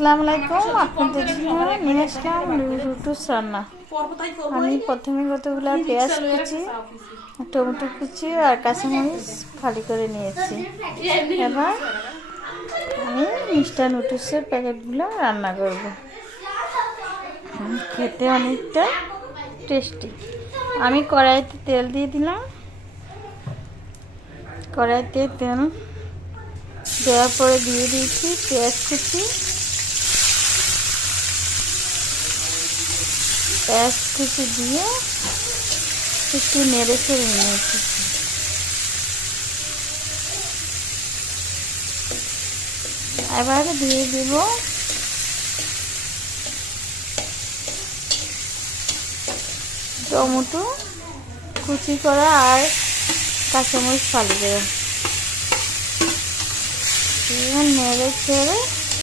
আসসালামু আলাইকুম। আপনাদের জন্য নিয়ে আসলাম লুটুস রান্না। আমি প্রথমে কতগুলো পেঁয়াজ কুচি, টমেটো কুচি আর কাঁচামরিচ ফালি করে নিয়েছি। এবার আমি মিষ্টার নুডলসের প্যাকেটগুলো রান্না করব। খেতে অনেকটা টেস্টি। আমি কড়াইতে তেল দিয়ে দিলাম। কড়াইতে তেল দেওয়ার পরে দিয়ে দিয়েছি পেঁয়াজ কুচি। পেঁয়াজ কুচি দিয়ে একটু নেড়ে চেড়ে নিয়েছি। এবার দিয়ে দিব টমেটো কুচি করা আর কাঁচামরিচ ফালি করে নেড়ে চেড়ে